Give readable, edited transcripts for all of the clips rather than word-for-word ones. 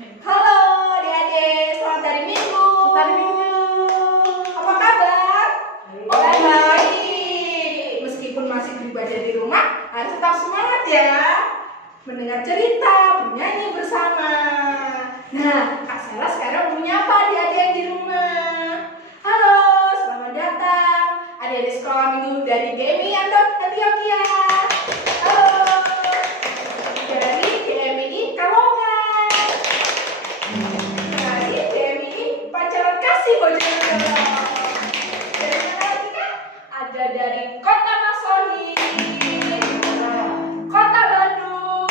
Halo adik-adik, selamat hari Minggu. Apa kabar? Baik. Meskipun masih beribadah di rumah, harus tetap semangat ya. Mendengar cerita, bernyanyi bersama. Nah, Kak Sela sekarang mau menyapa adik-adik yang di rumah. Halo, selamat datang adik-adik sekolah minggu dari GMI Antioquia. Halo, dari GMI Kalongan. Dari GMI Pancaran Kasih Bojonegoro. Dari mana lagi Kak? Ada dari Kota Masohi, Kota Bandung,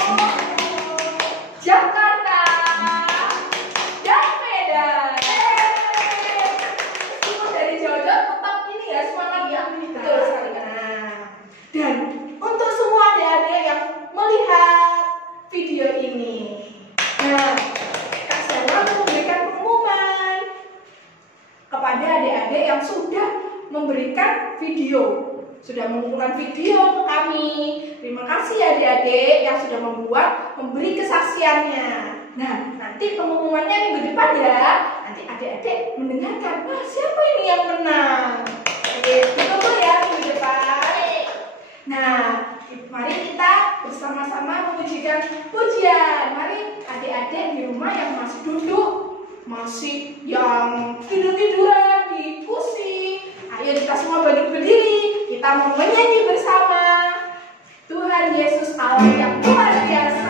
Jakarta, dan Medan. Meskipun dari jauh-jauh tetap ini ya semangat ya. Betul sekali Kak. Dan untuk semua adik-adik yang melihat video ini, nah, Kak Sela memberikan pengumuman kepada adik-adik yang sudah memberikan video, sudah mengumpulkan video ke kami. Terima kasih adik-adik yang sudah memberi kesaksiannya. Nah, nanti pengumumannya minggu depan ya. Nanti adik-adik mendengarkan, wah siapa ini yang menang. Ditunggu ya minggu depan. Nah, mari kita bersama-sama memujikan pujian. Mari adik-adik di rumah yang masih duduk, masih yang tidur-tiduran di kursi, ayo kita semua berdiri. Kita mau menyanyi bersama Tuhan Yesus Allah yang luar biasa.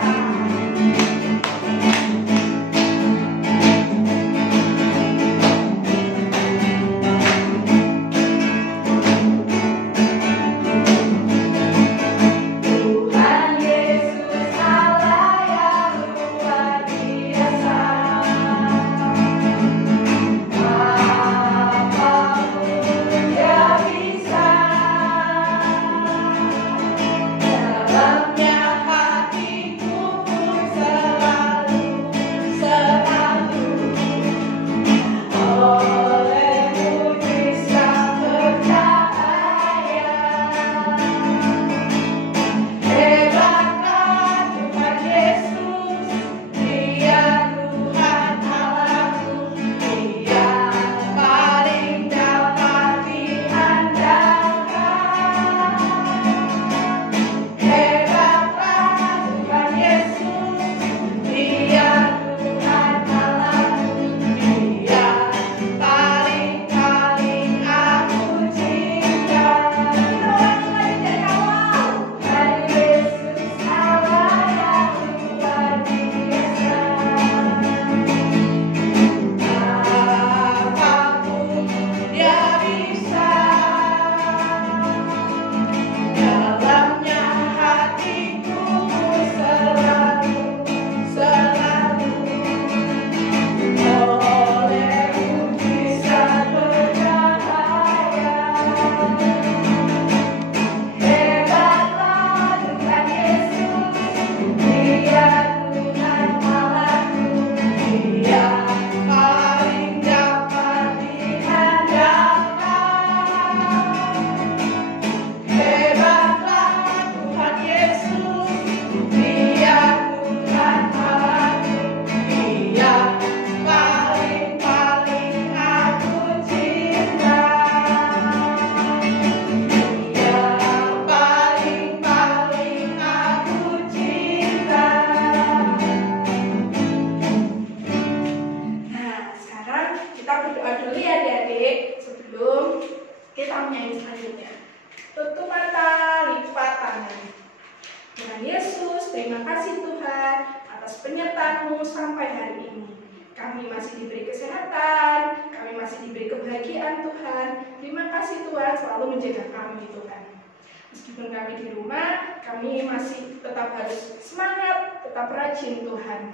Tutup mata, lipat tangan. Tuhan Yesus, terima kasih Tuhan atas penyertaan-Mu sampai hari ini. Kami masih diberi kesehatan, kami masih diberi kebahagiaan Tuhan. Terima kasih Tuhan selalu menjaga kami Tuhan. Meskipun kami di rumah, kami masih tetap harus semangat, tetap rajin Tuhan.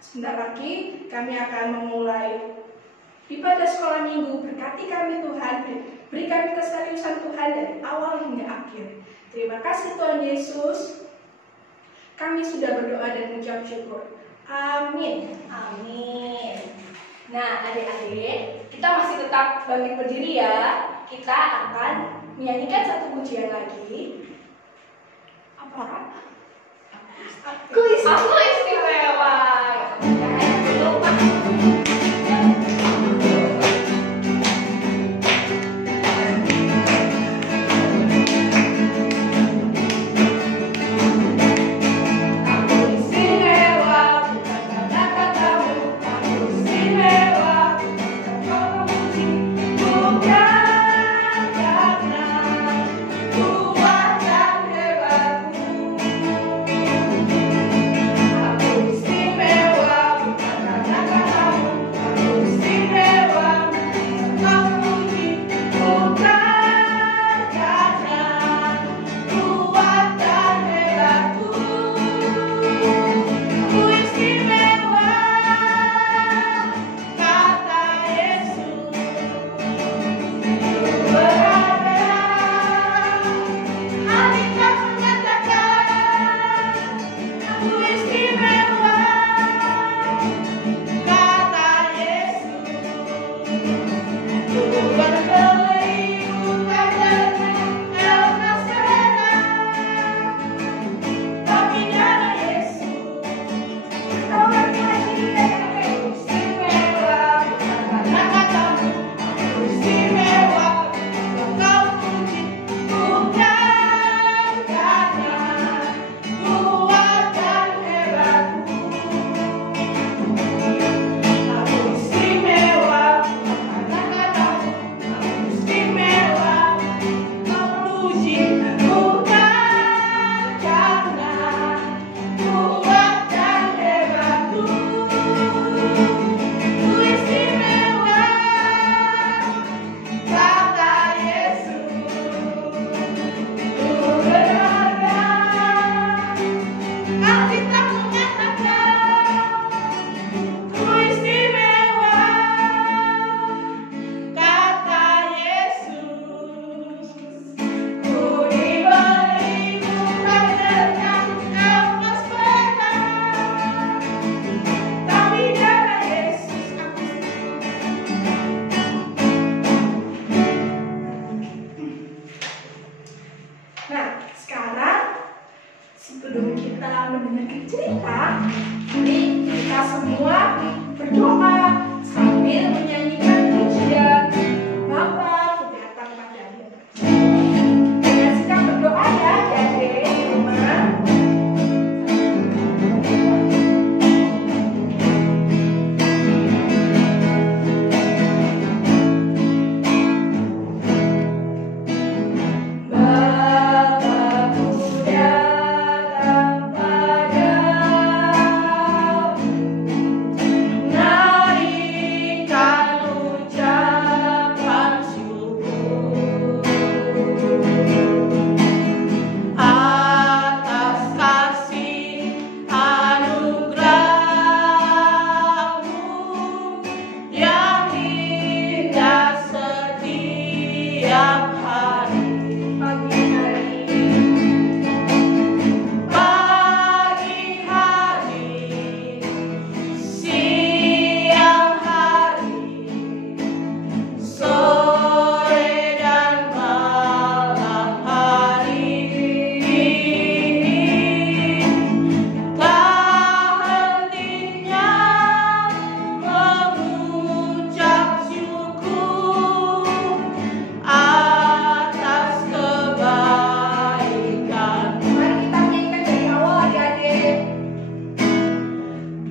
Sebentar lagi kami akan memulai ibadah sekolah minggu. Berkati kami Tuhan, beri kami keseriusan Tuhan dari awal hingga akhir. Terima kasih Tuhan Yesus. Kami sudah berdoa dan mengucap syukur. Amin. Amin. Nah adik-adik, kita masih tetap bangkit berdiri ya. Kita akan menyanyikan satu pujian lagi. Apa? Aku istimewa.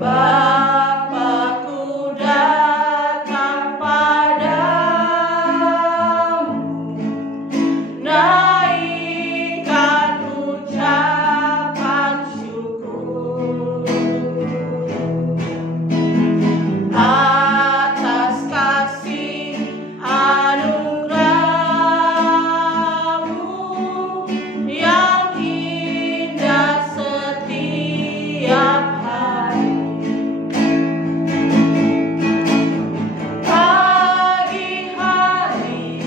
Bapakku datang padamu, naikkan ucapan syukur atas kasih anugerah-Mu yang indah setiap hari. Pagi hari,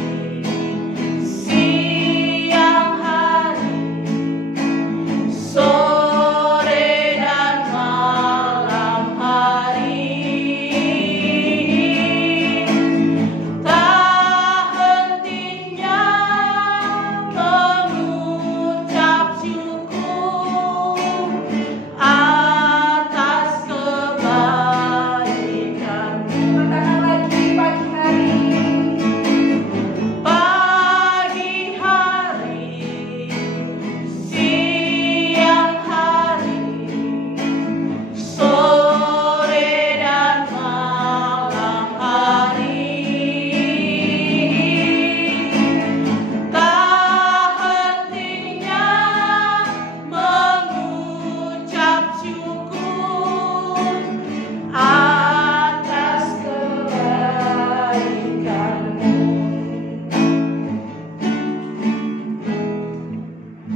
siang hari, sore dan malam hari, tak hentinya mengucap syukur atas kebaikan-Mu. Katakan lagi, pagi hari. Pagi hari, siang hari, sore dan malam hari, tak hentinya mengucap syukur atas kebaikan-Mu.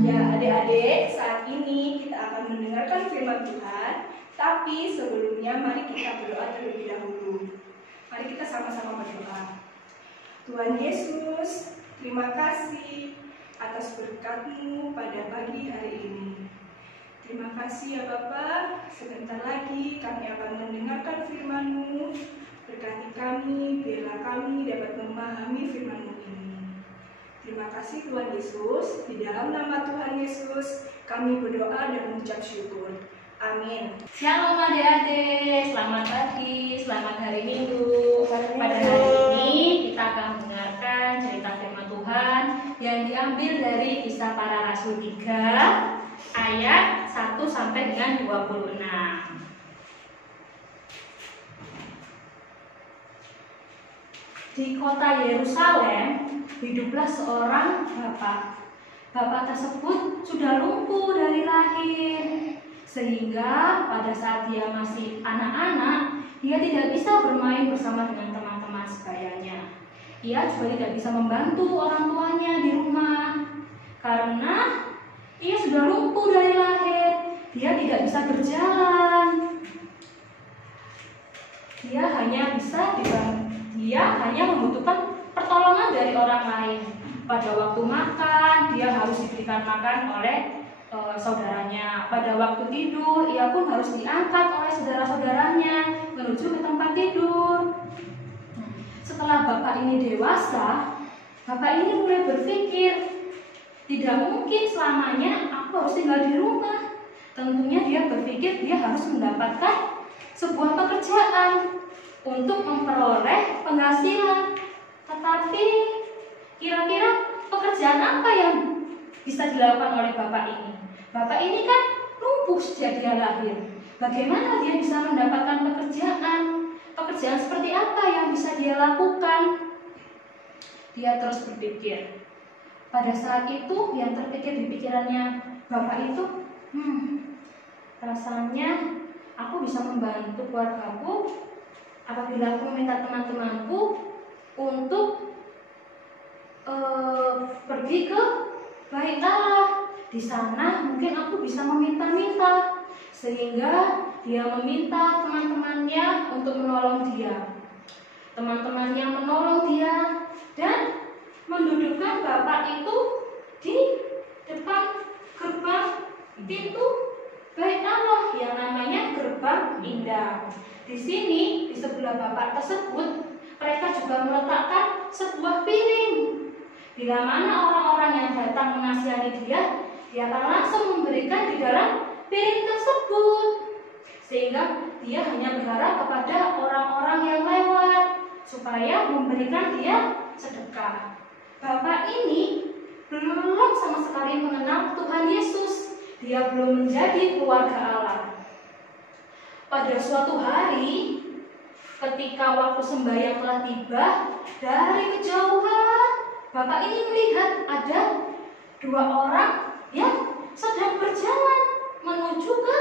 Ya, adik-adik, saat ini kita akan mendengarkan firman Tuhan. Tapi sebelumnya mari kita berdoa terlebih dahulu. Mari kita sama-sama berdoa. Tuhan Yesus, terima kasih atas berkat-Mu pada pagi hari ini. Terima kasih ya Bapa, sebentar lagi kami akan mendengarkan firman-Mu. Berkati kami, biarlah kami dapat memahami firman-Mu ini. Terima kasih Tuhan Yesus, di dalam nama Tuhan Yesus kami berdoa dan mengucap syukur. Amin. Shalom adik-adik, selamat pagi, selamat hari Minggu. Pada hari ini kita akan mendengarkan cerita firman Tuhan yang diambil dari Kisah Para Rasul 3 ayat 1 sampai dengan 26. Di kota Yerusalem hiduplah seorang bapak. Bapak tersebut sudah lumpuh dari lahir, sehingga pada saat dia masih anak-anak, dia tidak bisa bermain bersama dengan teman-teman sebayanya. Ia juga tidak bisa membantu orang tuanya di rumah, karena ia sudah lumpuh dari lahir. Dia tidak bisa berjalan. Dia hanya membutuhkan pertolongan dari orang lain. Pada waktu makan, dia harus diberikan makan oleh saudaranya. Pada waktu tidur, ia pun harus diangkat oleh saudara-saudaranya menuju ke tempat tidur. Setelah bapak ini dewasa, bapak ini mulai berpikir, tidak mungkin selamanya aku harus tinggal di rumah. Tentunya dia berpikir dia harus mendapatkan sebuah pekerjaan untuk memperoleh penghasilan. Tetapi kira-kira pekerjaan apa yang bisa dilakukan oleh bapak ini? Bapak ini kan lumpuh sejak dia lahir. Bagaimana dia bisa mendapatkan pekerjaan? Pekerjaan seperti apa yang bisa dia lakukan? Dia terus berpikir. Pada saat itu yang terpikir di pikirannya bapak itu, rasanya aku bisa membantu keluargaku apabila aku meminta teman-temanku untuk pergi ke Bait Allah. Di sana mungkin aku bisa meminta-minta, sehingga dia meminta teman-temannya untuk menolong dia. Teman-temannya menolong dia dan mendudukkan bapak itu di depan gerbang pintu Bait Allah yang namanya Gerbang Indah. Di sini, di sebelah bapak tersebut, mereka juga meletakkan sebuah piring. Bila mana orang-orang yang datang menasihani dia akan langsung memberikan di dalam piring tersebut. Sehingga dia hanya berharap kepada orang-orang yang lewat supaya memberikan dia sedekah. Bapak ini belum sama sekali mengenal Tuhan Yesus. Dia belum menjadi keluarga Allah. pada suatu hari ketika waktu sembahyang telah tiba, dari kejauhan Bapak ini melihat ada dua orang yang sedang berjalan menuju ke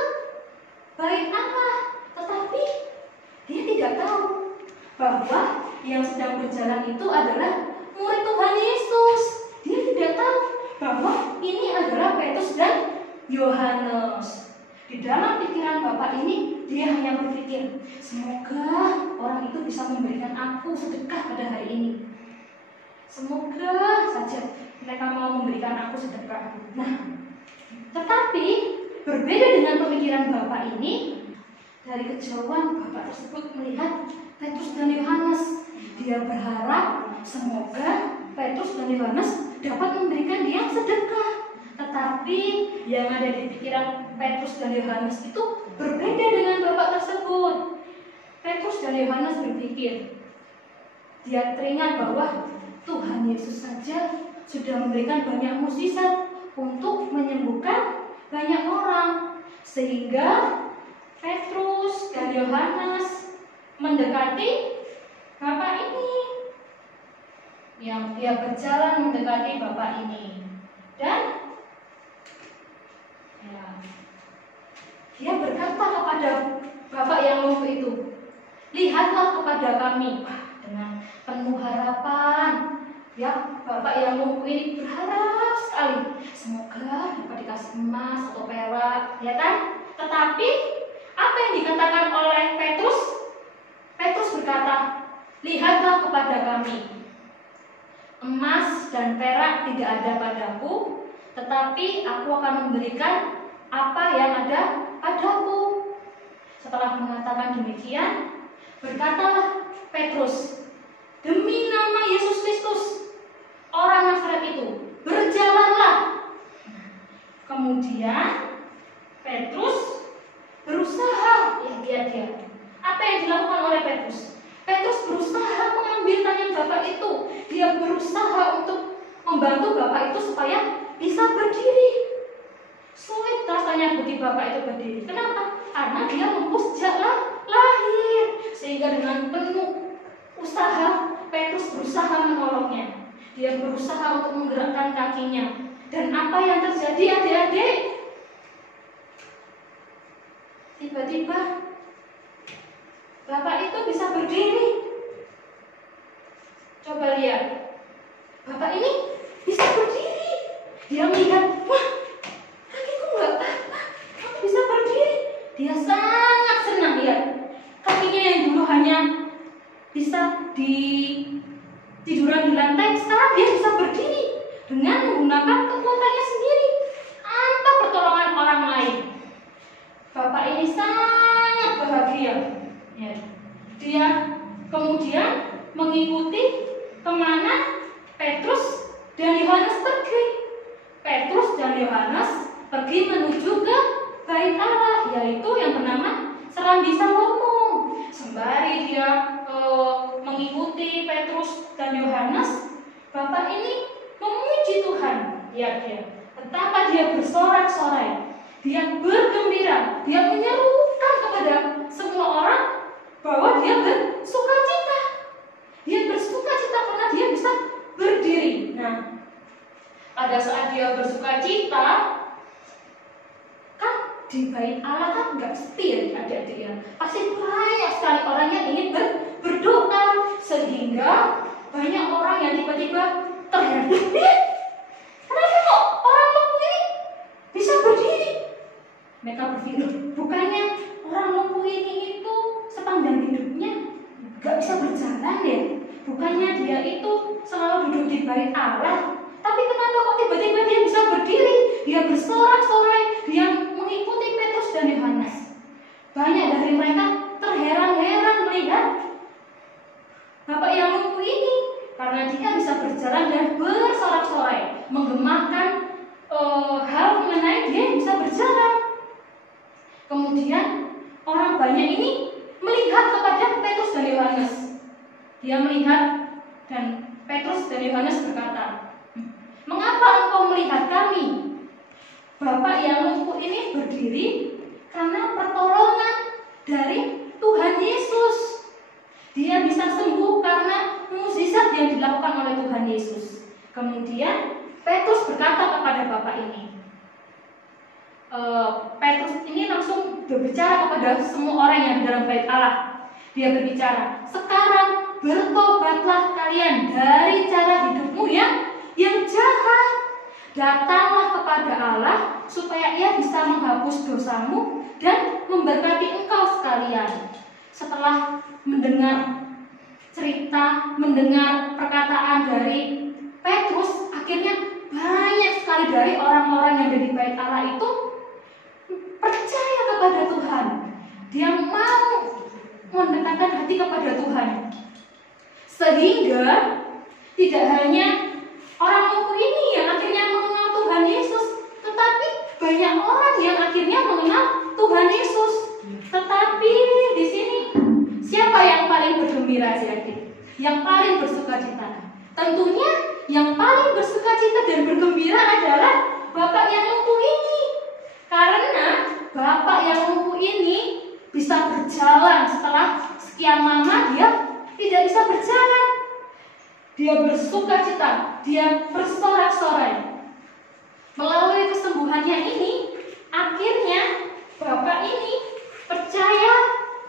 bait Allah, tetapi dia tidak tahu bahwa yang sedang berjalan itu adalah murid Tuhan Yesus. Dia tidak tahu bahwa ini adalah Petrus dan Yohanes. Di dalam pikiran Bapak ini, dia hanya berpikir, semoga orang itu bisa memberikan aku sedekah pada hari ini. Semoga saja mereka mau memberikan aku sedekah. Nah, tetapi berbeda dengan pemikiran Bapak ini, dari kejauhan Bapak tersebut melihat Petrus dan Yohanes. Dia berharap semoga Petrus dan Yohanes dapat memberikan dia sedekah. Tetapi yang ada di pikiran Petrus dan Yohanes itu berbeda dengan Bapak tersebut. Petrus dan Yohanes berpikir, dia teringat bahwa Tuhan Yesus saja sudah memberikan banyak mukjizat untuk menyembuhkan banyak orang, sehingga Petrus dan Yohanes mendekati Bapak ini. Yang dia berjalan mendekati Bapak ini, dan dia berkata kepada Bapak yang lumpuh itu, lihatlah kepada kami. Dengan penuh harapan, ya, Bapak yang lumpuh ini berharap sekali semoga dapat dikasih emas atau perak, ya kan? Tetapi apa yang dikatakan oleh Petrus? Petrus berkata, lihatlah kepada kami. Emas dan perak tidak ada padaku, tetapi aku akan memberikan apa yang ada padaku. Setelah mengatakan demikian, berkatalah Petrus, demi nama Yesus Kristus, orang Nazaret itu, berjalanlah. Kemudian Petrus berusaha, ya dia. Apa yang dilakukan oleh Petrus? Petrus berusaha mengambil tangan Bapak itu. Dia berusaha untuk membantu Bapak itu supaya bisa berdiri. Sulit rasanya bagi Bapak itu berdiri. Kenapa? Karena dia lumpuh sejak lahir. Sehingga dengan penuh usaha, Petrus berusaha menolongnya. Dia berusaha untuk menggerakkan kakinya. Dan apa yang terjadi, adik-adik? Tiba-tiba Bapak itu bisa berdiri. Coba lihat, Bapak ini bisa berdiri. Dia melihat, wah, kakiku nggak apa-apa, aku bisa berdiri. Dia sangat senang lihat kakinya yang dulu hanya bisa di tiduran di lantai, sekarang dia bisa berdiri dengan menggunakan kekuatannya sendiri tanpa pertolongan orang lain. Bapak ini sangat bahagia. Ya. Dia kemudian mengikuti kemana Petrus dan Yohanes pergi. Petrus dan Yohanes pergi menuju ke bait Allah, yaitu yang bernama Serambi Salomo. Sembari dia mengikuti Petrus dan Yohanes, Bapak ini memuji Tuhan. Ya, betapa dia bersorak-sorai, dia bergembira, dia menyerukan kepada semua orang bahwa dia bersuka cita. Dia bersuka cita karena dia bisa berdiri. Nah, pada saat dia bersuka cita, kan di bait Allah kan nggak sepi ya adik-adik ya. Pasti banyak sekali orang yang ingin berdoa, sehingga banyak orang yang tiba-tiba terheran. Kenapa kok orang lumpuh ini bisa berdiri? Mereka berpikir, bukannya orang lumpuh ini itu sepanjang hidupnya gak bisa berjalan ya? Bukannya dia itu selalu duduk di bait Allah? Tapi kenapa kok tiba-tiba dia bisa berdiri? Dia bersorak-sorai, dia mengikuti Petrus dan Yohanes. Banyak dari mereka terheran-heran melihat Bapak yang lumpuh ini, karena dia bisa berjalan dan bersorak-sorai, menggemarkan hal mengenai dia bisa berjalan. Kemudian orang banyak ini melihat kepada Petrus dan Yohanes. Dia melihat, dan Petrus dan Yohanes berkata, mengapa engkau melihat kami? Bapak yang lumpuh ini berdiri karena pertolongan dari Tuhan Yesus. Dia bisa sembuh karena mukjizat yang dilakukan oleh Tuhan Yesus. Kemudian Petrus berkata kepada bapak ini, Petrus ini langsung berbicara kepada semua orang yang di dalam bait Allah. Dia berbicara, sekarang bertobatlah kalian dari cara hidupmu yang jahat. Datanglah kepada Allah supaya Ia bisa menghapus dosamu dan memberkati engkau sekalian. Setelah mendengar cerita, mendengar perkataan dari Petrus, akhirnya banyak sekali dari orang-orang yang ada di bait Allah itu percaya kepada Tuhan. Dia mau mendekatkan hati kepada Tuhan. Sehingga tidak hanya orang lumpuh ini yang akhirnya mengenal Tuhan Yesus, tetapi banyak orang yang akhirnya mengenal Tuhan Yesus. Tetapi di sini siapa yang paling bergembira adik-adik? Yang paling bersukacita? Tentunya yang paling bersukacita dan bergembira adalah bapak yang lumpuh ini. Karena bapak yang lumpuh ini bisa berjalan setelah sekian lama dia tidak bisa berjalan. Dia bersukacita, dia bersorak-sorai. Melalui kesembuhannya ini, akhirnya bapak ini percaya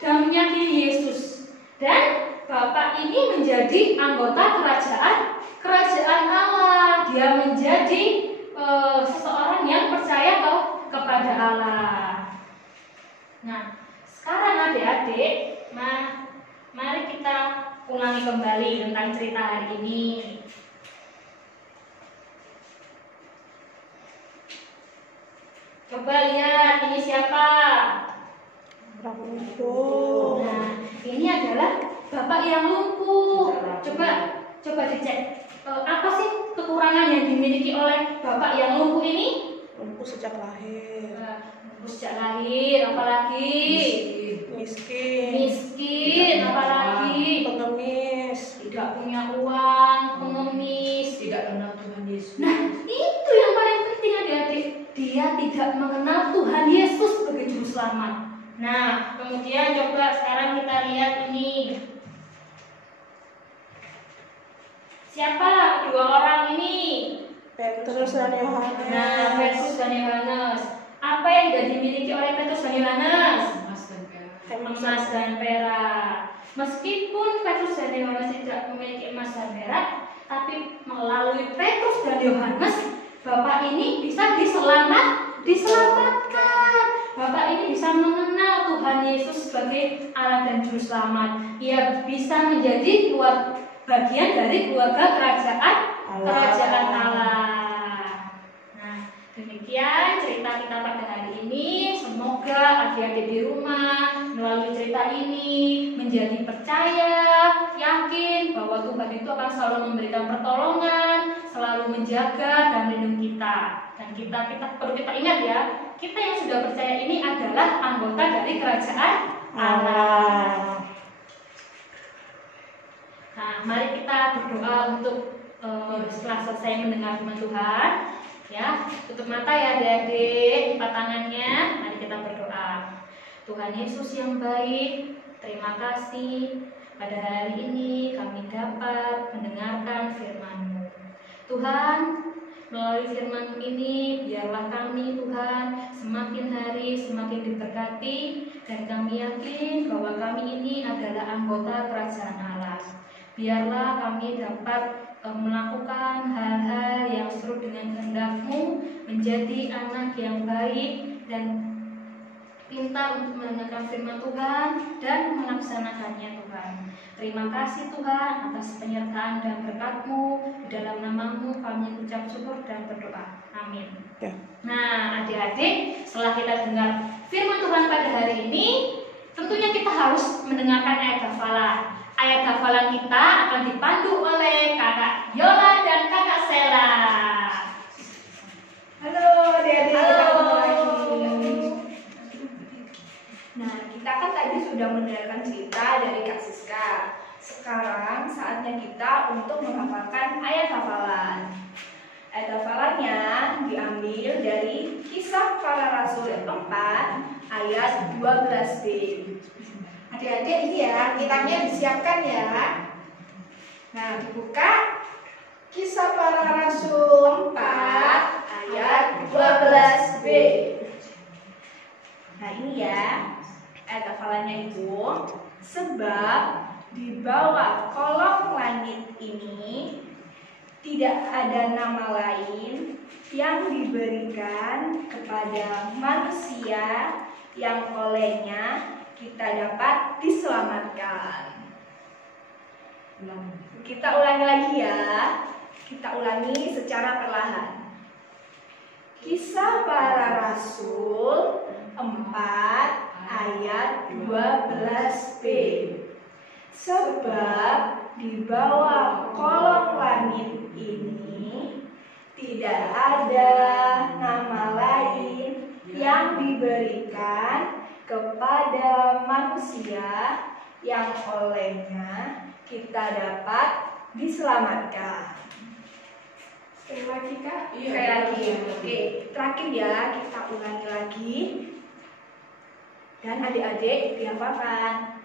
dan meyakini Yesus. Dan bapak ini menjadi anggota kerajaan Allah. Dia menjadi seseorang yang percaya kepada Allah. Nah, sekarang adik-adik, mari kita ulangi kembali tentang cerita hari ini. Coba lihat, ini siapa? Nah, ini adalah bapak yang lumpuh. Coba dicek. Apa sih kekurangan yang dimiliki oleh bapak yang lumpuh ini? Lumpuh sejak lahir. Lumpuh sejak lahir, apalagi? Miskin, apalagi? Pengemis. Tidak punya uang, pengemis, Tidak kenal Tuhan Yesus. Nah, itu yang paling penting adik-adik. Dia tidak mengenal Tuhan Yesus sebagai juru selamat. Nah, kemudian coba sekarang kita lihat ini. Siapa kedua orang ini? Petrus dan Yohanes. Nah, Petrus dan Yohanes. Apa yang sudah dimiliki oleh Petrus dan Yohanes? Emas dan perak. Meskipun Petrus dan Yohanes tidak memiliki emas dan perak, tapi melalui Petrus dan Yohanes, bapak ini bisa diselamatkan. Bapak ini bisa mengenal Tuhan Yesus sebagai Allah dan Juru Selamat. Ia bisa menjadi bagian dari keluarga kerajaan Allah. Nah, demikian cerita kita pada hari ini. Semoga adik-adik di rumah melalui cerita ini menjadi percaya, yakin bahwa Tuhan itu akan selalu memberikan pertolongan, selalu menjaga dan melindungi kita. Dan kita perlu kita ingat ya, kita yang sudah percaya ini adalah anggota dari kerajaan Allah. Nah, mari kita berdoa untuk setelah selesai mendengar firman Tuhan. Ya, tutup mata ya adik-adik, lipat tangannya. Mari kita berdoa. Tuhan Yesus yang baik, terima kasih pada hari ini kami dapat mendengarkan firman-Mu. Tuhan, melalui firman-Mu ini, biarlah kami Tuhan semakin hari semakin diberkati, dan kami yakin bahwa kami ini adalah anggota kerajaan Allah. Biarlah kami dapat melakukan hal-hal yang seru dengan kehendak-Mu, menjadi anak yang baik dan pintar untuk mendengarkan firman Tuhan dan melaksanakannya Tuhan. Terima kasih Tuhan atas penyertaan dan berkat-Mu. Di dalam nama-Mu kami ucap syukur dan berdoa. Amin. Ya. Nah, adik-adik, setelah kita dengar firman Tuhan pada hari ini, tentunya kita harus mendengarkan ayat hafalan. Ayat hafalan kita akan dipandu oleh Kakak Yola dan Kakak Sela. Halo adik-adik, kita ketemu lagi. Nah, kita kan tadi sudah mendengarkan cerita dari Kak Siska. Sekarang saatnya kita untuk menghafalkan ayat hafalan. Ayat hafalannya diambil dari Kisah Para Rasul 4 ayat 12b. Adik-adik ini ya, kitabnya disiapkan ya. Nah, dibuka Kisah Para Rasul 4 ayat 12b. Nah ini ya, ayat hafalannya itu, sebab di bawah kolong langit ini tidak ada nama lain yang diberikan kepada manusia yang olehnya kita dapat diselamatkan. Kita ulangi lagi ya. Kita ulangi secara perlahan. Kisah Para Rasul 4 ayat 12b. Sebab di bawah kolong langit ini tidak ada nama lain yang diberikan kepada manusia yang olehnya kita dapat diselamatkan. sekali lagi Kak. Sekali lagi. Oke, terakhir ya, kita ulangi lagi. Dan adik-adik dihafalkan.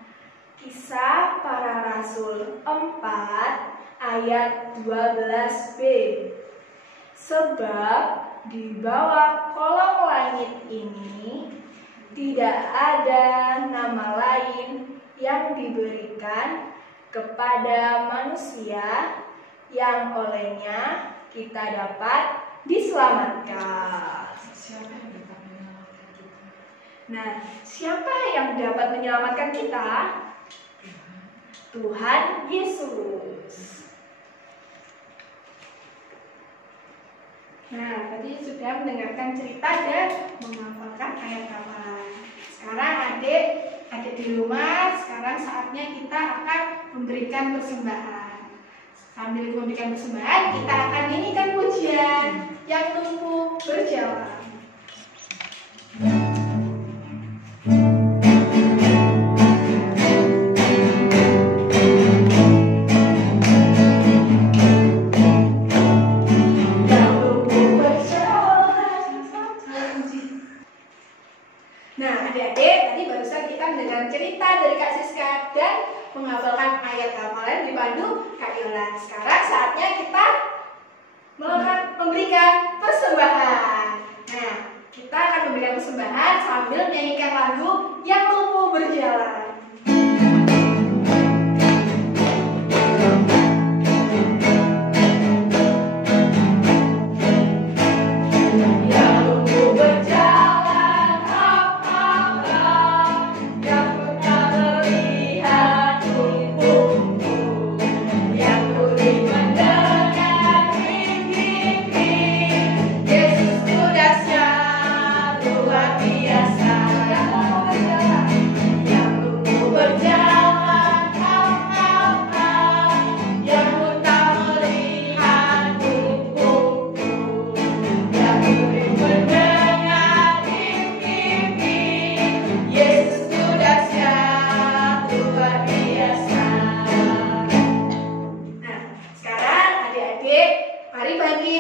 Kisah Para Rasul 4 ayat 12b. Sebab di bawah kolong langit ini tidak ada nama lain yang diberikan kepada manusia yang olehnya kita dapat diselamatkan. Nah, siapa yang dapat menyelamatkan kita? Tuhan Yesus. Nah, tadi sudah mendengarkan cerita dan menghafalkan ayat hafalan. Sekarang adik di rumah, sekarang saatnya kita akan memberikan persembahan. Sambil memberikan persembahan, kita akan nyanyikan pujian yang tumbuh berjalan. Nah, adik-adik, tadi barusan kita mendengar cerita dari Kak Siska dan menghafalkan ayat hafalan dipandu Kak Yola. Sekarang saatnya kita memberikan persembahan. Nah, kita akan memberikan persembahan sambil menyanyikan lagu yang tumbuh berjalan.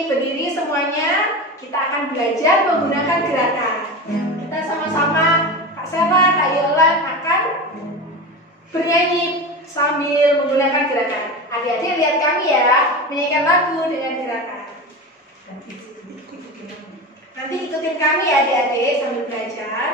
Berdiri semuanya, kita akan belajar menggunakan gerakan. Kita sama-sama, Kak Sela, Kak Yolan akan bernyanyi sambil menggunakan gerakan. Adik-adik lihat kami ya, menyanyikan lagu dengan gerakan. Nanti ikutin kami ya adik-adik sambil belajar.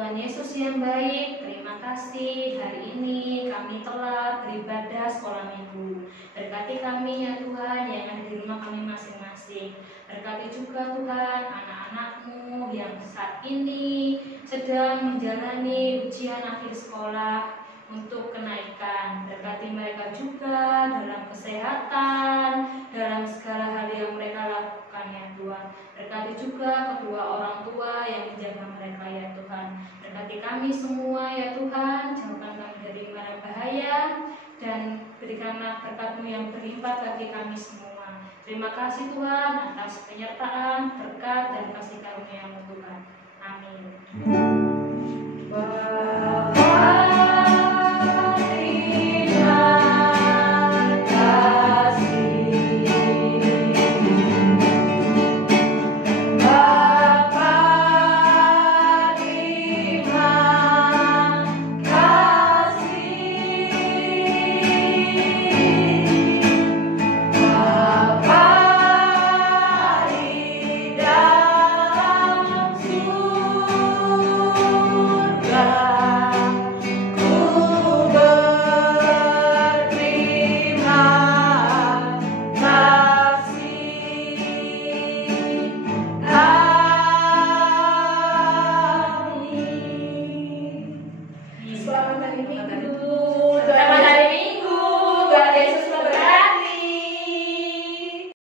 Tuhan Yesus yang baik, terima kasih hari ini kami telah beribadah sekolah minggu. Berkati kami ya Tuhan yang ada di rumah kami masing-masing. Berkati juga Tuhan anak-anak-Mu yang saat ini sedang menjalani ujian akhir sekolah untuk kenaikan. Berkati mereka juga dalam kesehatan, dalam segala hal yang mereka lakukan ya Tuhan. Berkati juga kedua orang tua yang menjaga mereka ya Tuhan. Berkati kami semua ya Tuhan, jauhkan kami dari mara bahaya dan berikanlah berkat-Mu yang berlimpah bagi kami semua. Terima kasih Tuhan atas penyertaan, berkat, dan